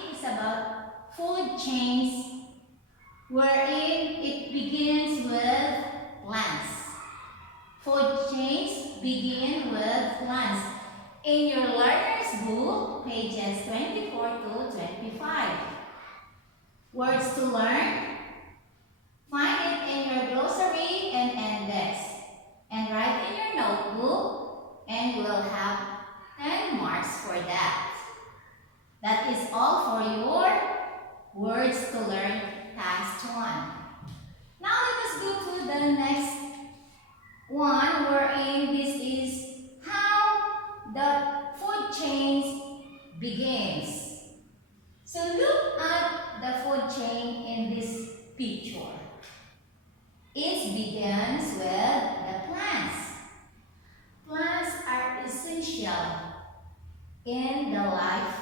topic is about food chains, wherein it begins with plants. Food chains begin with plants. In your learner's book, pages 24 to 25. Words to learn. Find it in your glossary and index. And write in your notebook, and you will have 10 marks for that. That is all for your words to learn task 1. Now let us go to the next one, wherein this is how the food chain begins. So look at the food chain in this picture. It begins with the plants. Plants are essential in the life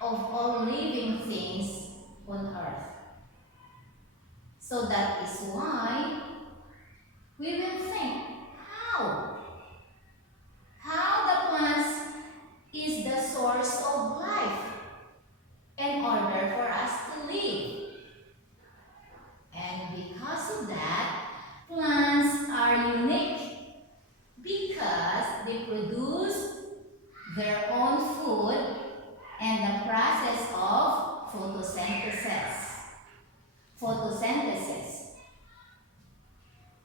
of all living things on earth. So that is why we will think, how the plants is the source of life in order for us to live. And because of that, plants are unique because they produce their own food and the process of photosynthesis.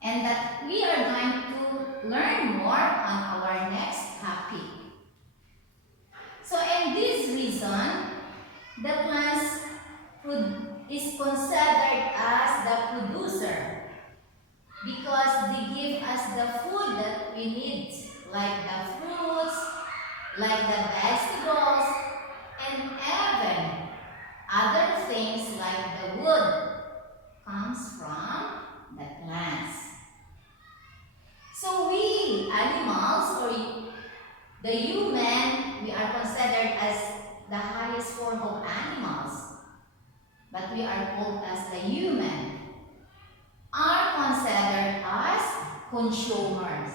And that we are going to learn more on our next topic. So in this reason, the plants is considered as the producer because they give us the food that we need, like the fruits, like the vegetables, and even other things like the wood comes from the plants. So we animals, or the human, we are considered as the highest form of animals, but we are called as the human, are considered as consumers.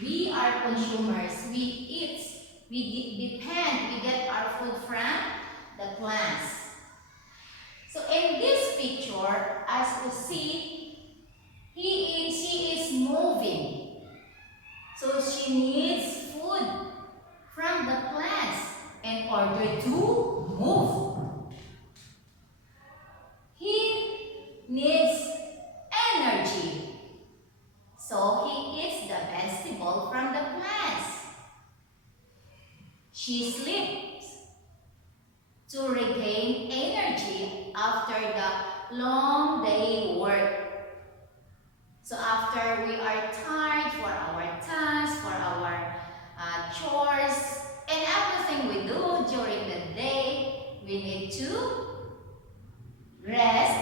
We are consumers. We eat. We get our food from the plants. So in this picture, as you see, she is moving. So she needs food from the plants in order to move. He needs energy. So he eats the vegetable from the plants. She sleeps to regain energy after the long day work. So after we are tired for our tasks, for our chores, and everything we do during the day, we need to rest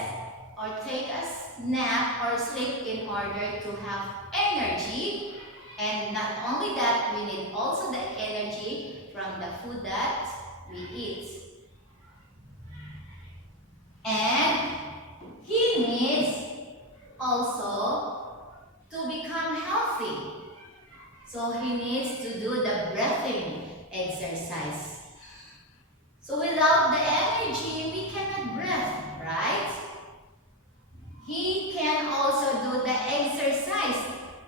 or take a nap or sleep in order to have energy. And not only that, we need also the energy from the food that we eat. And he needs also to become healthy. So he needs to do the breathing exercise. So without the energy, we cannot breathe, right? He can also do the exercise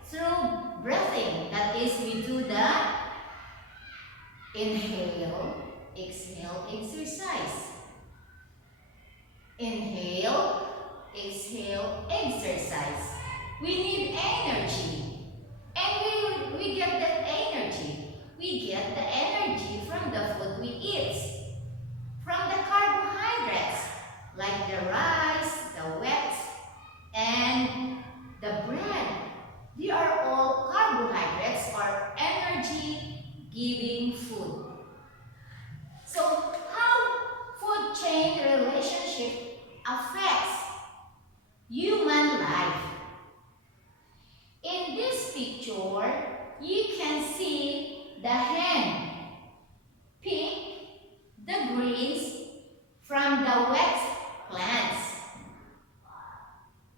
through breathing. That is, we do the inhale, exhale exercise. Inhale, exhale exercise. We need energy. And we get that energy. We get the energy from the food we eat. From the carbohydrates, like the rice, the wheat, and the bread. They are all carbohydrates or energy-giving food. So how food chain relationship affects human life? In this picture, you can see the hen pick the greens from the wet plants.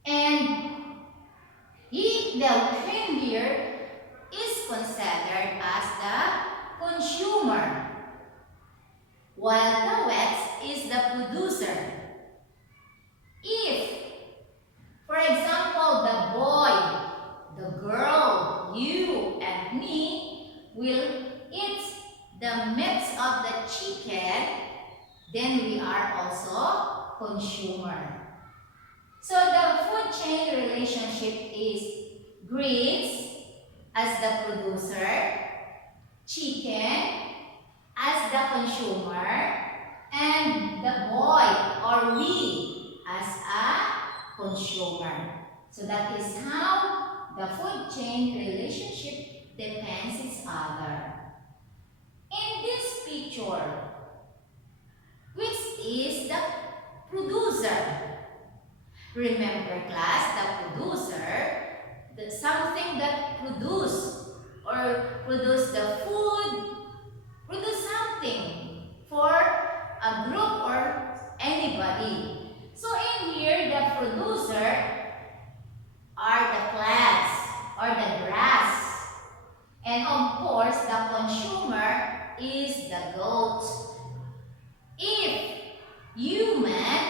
And the hen here is considered as the consumer, while the wet is the producer. If, for example, the boy, the girl, you and me will eat the meat of the chicken, then we are also consumer. So the food chain relationship is greens as the producer, chicken as the consumer, and the boy or we as a consumer. So that is how the food chain relationship depends each other. In this picture, which is the producer? Remember class, the producer, something that produce the food, produce something for a group or anybody. So in here, the producer are the plants or the grass. And of course, the consumer is the goat. If human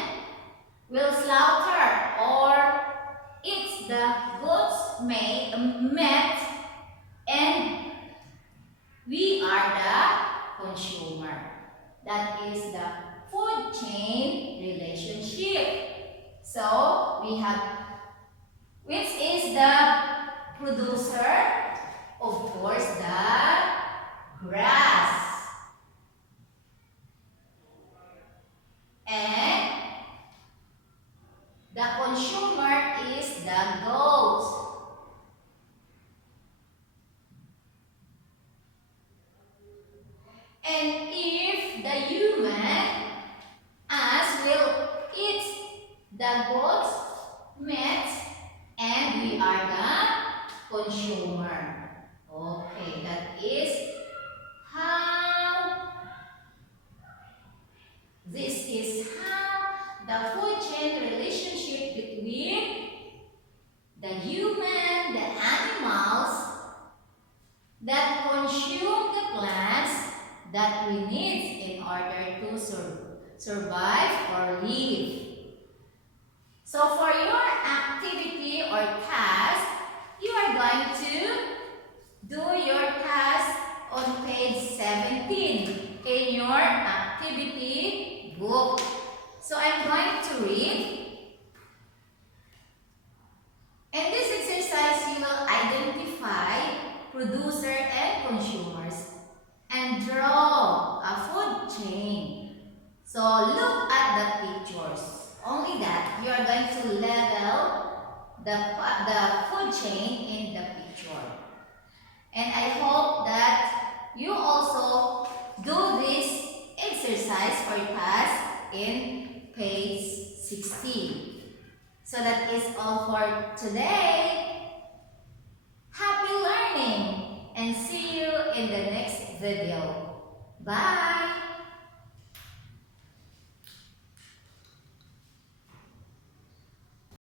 will slaughter or eat the goat's meat, and we are the consumer. That is the food chain relationship. So we have, which is the producer? Of course, the grass. And the consumer is the goat. And if the human as will eat the goat's meat, and we are the consumer. Okay, that is how, this is how the food chain relationship between the human, the animals that consume the plants that we need in order to survive or live. So for your activity or task, you are going to do your task on page 17 in your activity book. So I'm going to read. In this exercise, you will identify producer and consumers and draw a food chain. So look at the pictures. Only that you are going to level the food chain in the picture. And I hope that you also do this exercise or task in page 16. So that is all for today. Happy learning and see you in the next video. Bye!